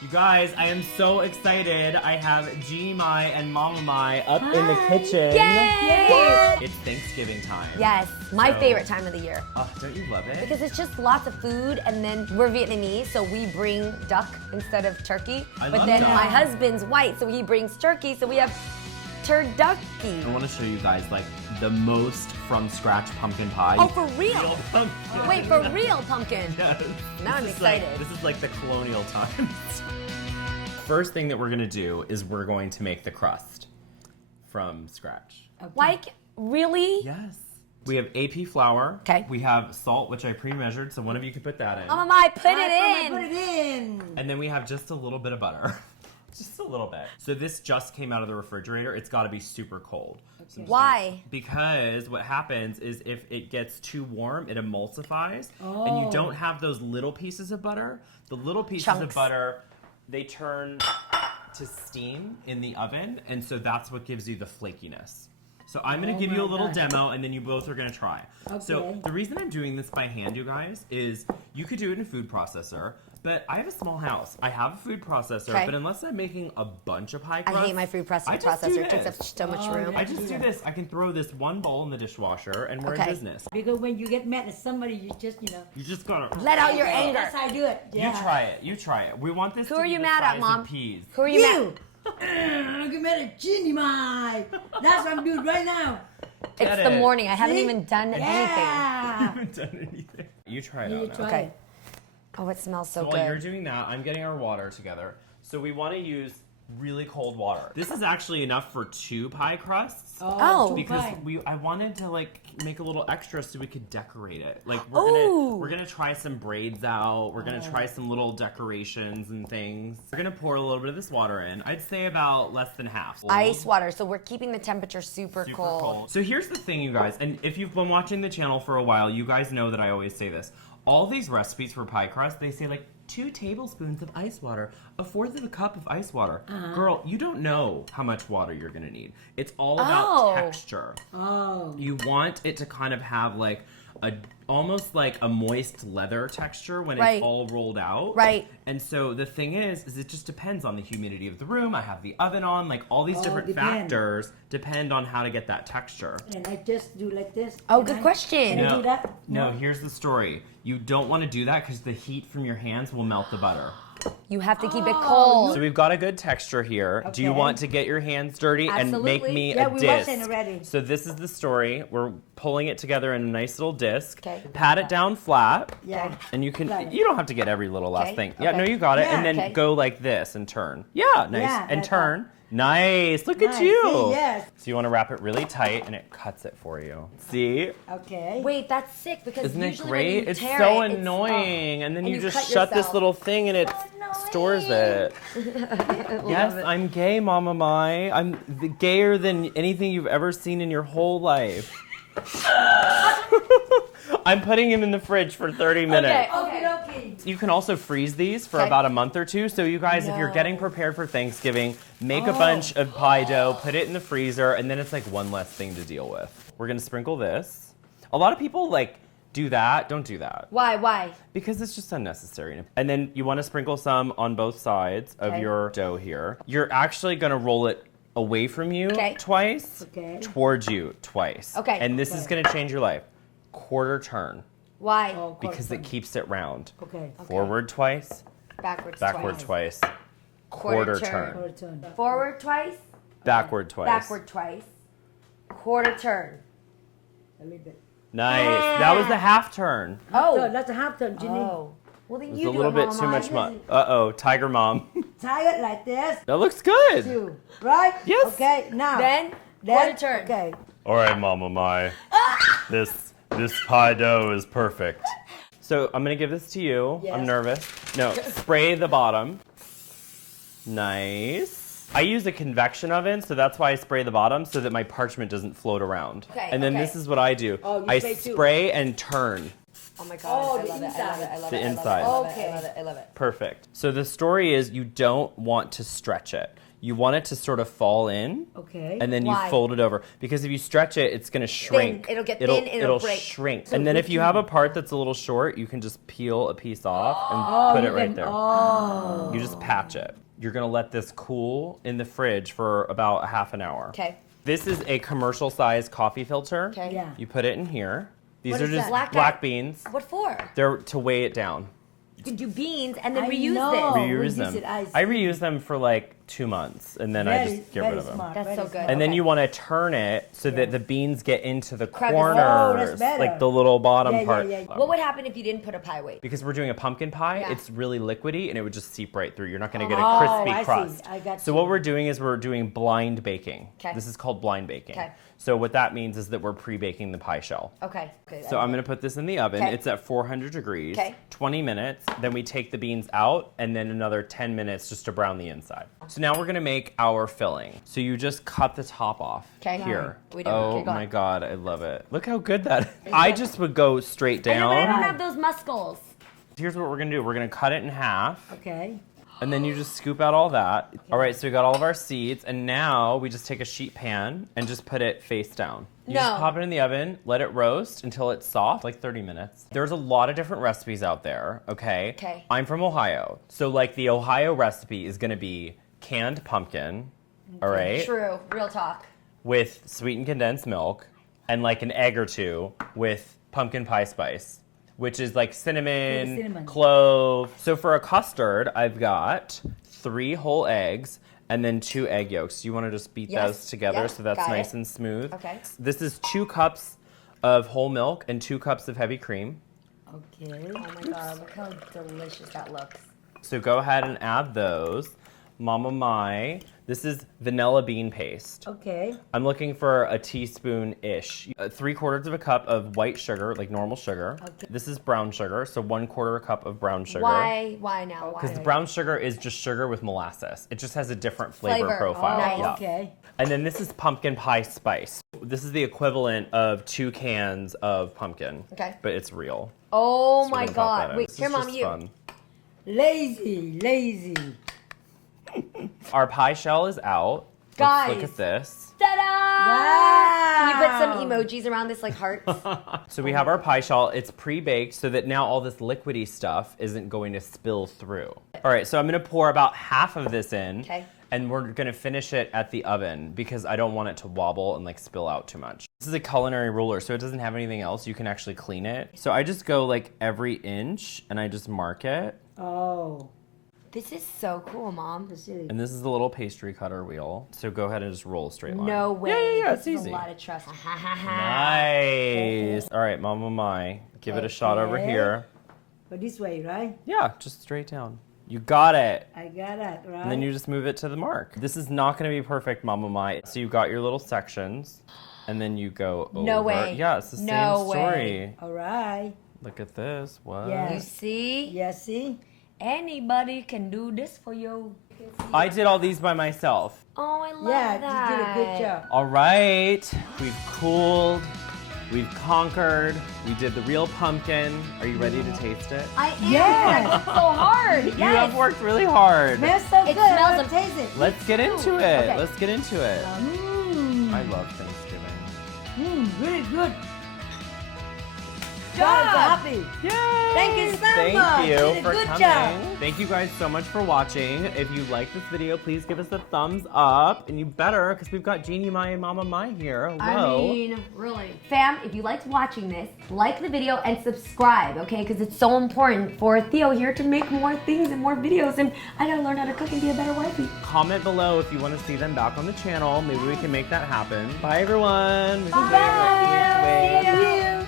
You guys, I am so excited. I have Jeannie Mai and Mamma Mai up in the kitchen. Yay! It's Thanksgiving time. Yes, my favorite time of the year. Oh, don't you love it? Because it's just lots of food, and then we're Vietnamese, so we bring duck instead of turkey. I but love then duck. my husband's white, so he brings turkey, so we have turducky. I want to show you guys like the most from scratch pumpkin pie. Oh, for real? Pumpkin. Wait, for real pumpkin? Yes. Now I'm excited. This is like the colonial times. First thing that we're gonna do is we're going to make the crust from scratch. Okay. Like, really? Yes. We have AP flour. Okay. We have salt, which I pre-measured, so one of you can put that in. Mamma Mai, put it in. Put it in. And then we have just a little bit of butter. Just a little bit. So this just came out of the refrigerator. It's got to be super cold. So Why? Because what happens is if it gets too warm, it emulsifies, and you don't have those little pieces of butter. The little pieces of Chunks. butter, they turn to steam in the oven, and so that's what gives you the flakiness. So I'm going to give you a little demo, and then you both are going to try. Okay. So the reason I'm doing this by hand, you guys, is you could do it in a food processor, but I have a small house. I have a food processor, but unless I'm making a bunch of pie crust, I hate my food processor. It takes up so much room. I just do this. I can throw this one bowl in the dishwasher, and we're in business. Because when you get mad at somebody, you just, You just gotta Let out your anger. That's how I do it. Yeah. You try it. You try it. We want this. Who to are be you the mad at, size Mom? of peas. Who are you mad? Get mad at Jeannie Mai. That's what I'm doing right now. It's the morning. I haven't even done anything. I haven't done anything. You try it out now. Okay. Oh, it smells so So good. while you're doing that, I'm getting our water together. So we want to use really cold water. This is actually enough for 2 pie crusts. Oh. Because I wanted to like make a little extra so we could decorate it. Like we're gonna try some braids out. We're gonna try some little decorations and things. We're gonna pour a little bit of this water in. I'd say about less than half. Ice water, so we're keeping the temperature super cold. So here's the thing, you guys, and if you've been watching the channel for a while, you guys know that I always say this. All these recipes for pie crust, they say like 2 tablespoons of ice water, 1/4 of a cup of ice water. Girl, you don't know how much water you're gonna need. It's all about texture. You want it to kind of have like almost like a moist leather texture when it's all rolled out. Right. And so the thing is it just depends on the humidity of the room. I have the oven on, like all these different factors depend on how to get that texture. And I just do like this. Oh, good question. Can I do that? No, here's the story. You don't want to do that because the heat from your hands will melt the butter. You have to keep it cold. So we've got a good texture here. Do you want to get your hands dirty and make me a we disc? wasn't already. So this is the story. We're pulling it together in a nice little disc. Okay. Pat it down flat. Yeah. And you don't have to get every little last thing. Yeah, no, you got it. Yeah. And then go like this and turn. Yeah, nice. Yeah, and like turn. Nice. Look at Nice. you. See, yes. So you want to wrap it really tight and it cuts it for you. See? Okay. Wait, that's sick because Isn't it usually great? when you It's tear so it, annoying. And then and you you just cut shut this yourself. little thing and it stores it. Yes, I'm gay, Mamma Mai. I'm gayer than anything you've ever seen in your whole life. I'm putting him in the fridge for 30 minutes. Okay. You can also freeze these for about a month or 2. So you guys, if you're getting prepared for Thanksgiving, make a bunch of pie dough, put it in the freezer, and then it's like one less thing to deal with. We're gonna sprinkle this. A lot of people like do that. Don't do that. Why? Because it's just unnecessary. And then you want to sprinkle some on both sides of your dough here. You're actually going to roll it away from you twice, towards you twice. Okay. And this is going to change your life. Quarter turn. Why? Because it keeps it round. Okay. Forward twice, Backward twice. Quarter turn. Forward twice. Backward twice. Backward twice. Quarter turn. A little bit. Nice. That was the half turn. So that's a half turn, Jeannie. Oh. Well, then It's you a do little it, bit Mama too Mai. much mom. Uh-oh, Tiger Mom. Tie it like this. That looks good. 2. Right? Yes. Okay. Now. Then quarter turn. Okay. All right, Mamma Mai. This pie dough is perfect. So I'm gonna give this to you. Yes. I'm nervous. No, spray the bottom. Nice. I use a convection oven, so that's why I spray the bottom so that my parchment doesn't float around. Okay, and then this is what I do. Oh, you I spray too. spray and turn. Oh my God. Oh, I the love it. I love it. I love The it. inside. I love it. I love it. I love it. Perfect. So the story is you don't want to stretch it. you want it to sort of fall in. Okay. And then Why? you fold it over. Because if you stretch it, it's going to shrink. It'll get thin and it'll break. shrink. So And then if which you have a part that's a little short, you can just peel a piece off and put it right there. Oh. You just patch it. You're going to let this cool in the fridge for about a half an hour. Okay. This is a commercial size coffee filter. Okay. Yeah. You put it in here. These What are is just that? black beans. What for? They're to weigh it down. You can do beans and then I reuse know. this. Reuse reuse them. it, I I see. reuse them for like 2 months and then I just get rid of them. Smart, That's very so good. smart. And then Okay. you want to turn it so that the beans get into the Crevices. corners, Oh, that's better. like the little bottom Yeah, yeah, part. yeah. What would happen if you didn't put a pie weight? Because we're doing a pumpkin pie, Yeah. it's really liquidy and it would just seep right through. You're not going to get a Oh, crispy I see. crust. I got So you. what we're doing is we're doing blind baking. 'Kay. This is called blind baking. 'Kay. So what that means is that we're pre-baking the pie shell. Okay. Good. So I'm going to put this in the oven. 'Kay. It's at 400 degrees, 'Kay. 20 minutes. Then we take the beans out and then another 10 minutes just to brown the inside. So now we're going to make our filling. So you just cut the top off 'Kay. here. We do. Oh Okay, go my on. God, I love it. Look how good that is. I just would go straight I know, but I down. don't have those muscles. Here's what we're going to do. We're going to cut it in half. Okay. And then you just scoop out all that. All right, so we got all of our seeds, and now we just take a sheet pan and just put it face down. You just No. pop it in the oven, let it roast until it's soft, like 30 minutes. There's a lot of different recipes out there, okay? Okay. I'm from Ohio, so like the Ohio recipe is gonna be canned pumpkin, all right? True. Real talk. With sweetened condensed milk, and like an egg or two with pumpkin pie spice, which is like cinnamon, cinnamon. clove. So for a custard, I've got 3 whole eggs and then 2 egg yolks. You want to just beat Yes. those together Yep, so that's got nice it. and smooth. Okay. This is 2 cups of whole milk and 2 cups of heavy cream. Okay. Oh my God, look how delicious that looks. So go ahead and add those. Mamma Mai. This is vanilla bean paste. Okay. I'm looking for a teaspoon-ish. 3/4 of a cup of white sugar, like normal sugar. Okay. This is brown sugar, so 1/4 cup of brown sugar. Why now? Why? Because the brown sugar is just sugar with molasses. It just has a different flavor Flavor. profile. Oh, Nice. Yeah. okay. And then this is pumpkin pie spice. This is the equivalent of 2 cans of pumpkin. Okay. But it's real. Oh So we're my gonna pop that God. in. Wait, This is here, Mom, just you. fun. Lazy. Our pie shell is out. Guys. Let's look at this. Ta-da! Wow. Can you put some emojis around this, like hearts? So we have our pie shell. It's pre-baked so that now all this liquidy stuff isn't going to spill through. All right, so I'm going to pour about half of this in. Okay. And we're going to finish it at the oven because I don't want it to wobble and like spill out too much. This is a culinary ruler, so it doesn't have anything else. You can actually clean it. So I just go like every inch and I just mark it. Oh. This is so cool, Mom. And this is the little pastry cutter wheel. So go ahead and just roll a straight line. No way. Yeah, This it's is easy. a lot of trust. Nice. All right, Mamma Mai. Give it a shot over Okay. here. But this way, right? Yeah, just straight down. You got it. I got it, right? And then you just move it to the mark. This is not going to be perfect, Mamma Mai. So you've got your little sections, and then you go over. No way. Yeah, it's the No same way. story. All right. Look at this. What? Yeah. You see? Yeah, see? Anybody can do this for you. I did all these by myself. Oh, I love Yeah, that. you did a good job. All right. We've cooled. We've conquered. We did the real pumpkin. Are you ready to taste it? I am. Yes. I worked so hard. You Yes. have worked really hard. Smells so It good. I smells want to am- taste it. Let's get into it. Okay. Let's get into it. Mmm. I love Thanksgiving. Really good. Job. God is happy. Yay! Thank you so Thank much. you You did a for good coming. job. Thank you guys so much for watching. If you like this video, please give us a thumbs up. And you better, because we've got Jeannie Mai and Mamma Mai here. Hello. I mean, really. Fam, if you liked watching this, like the video and subscribe, okay? Because it's so important for Theo here to make more things and more videos. And I gotta learn how to cook and be a better wifey. Comment below if you want to see them back on the channel. Maybe we can make that happen. Bye, everyone. Bye.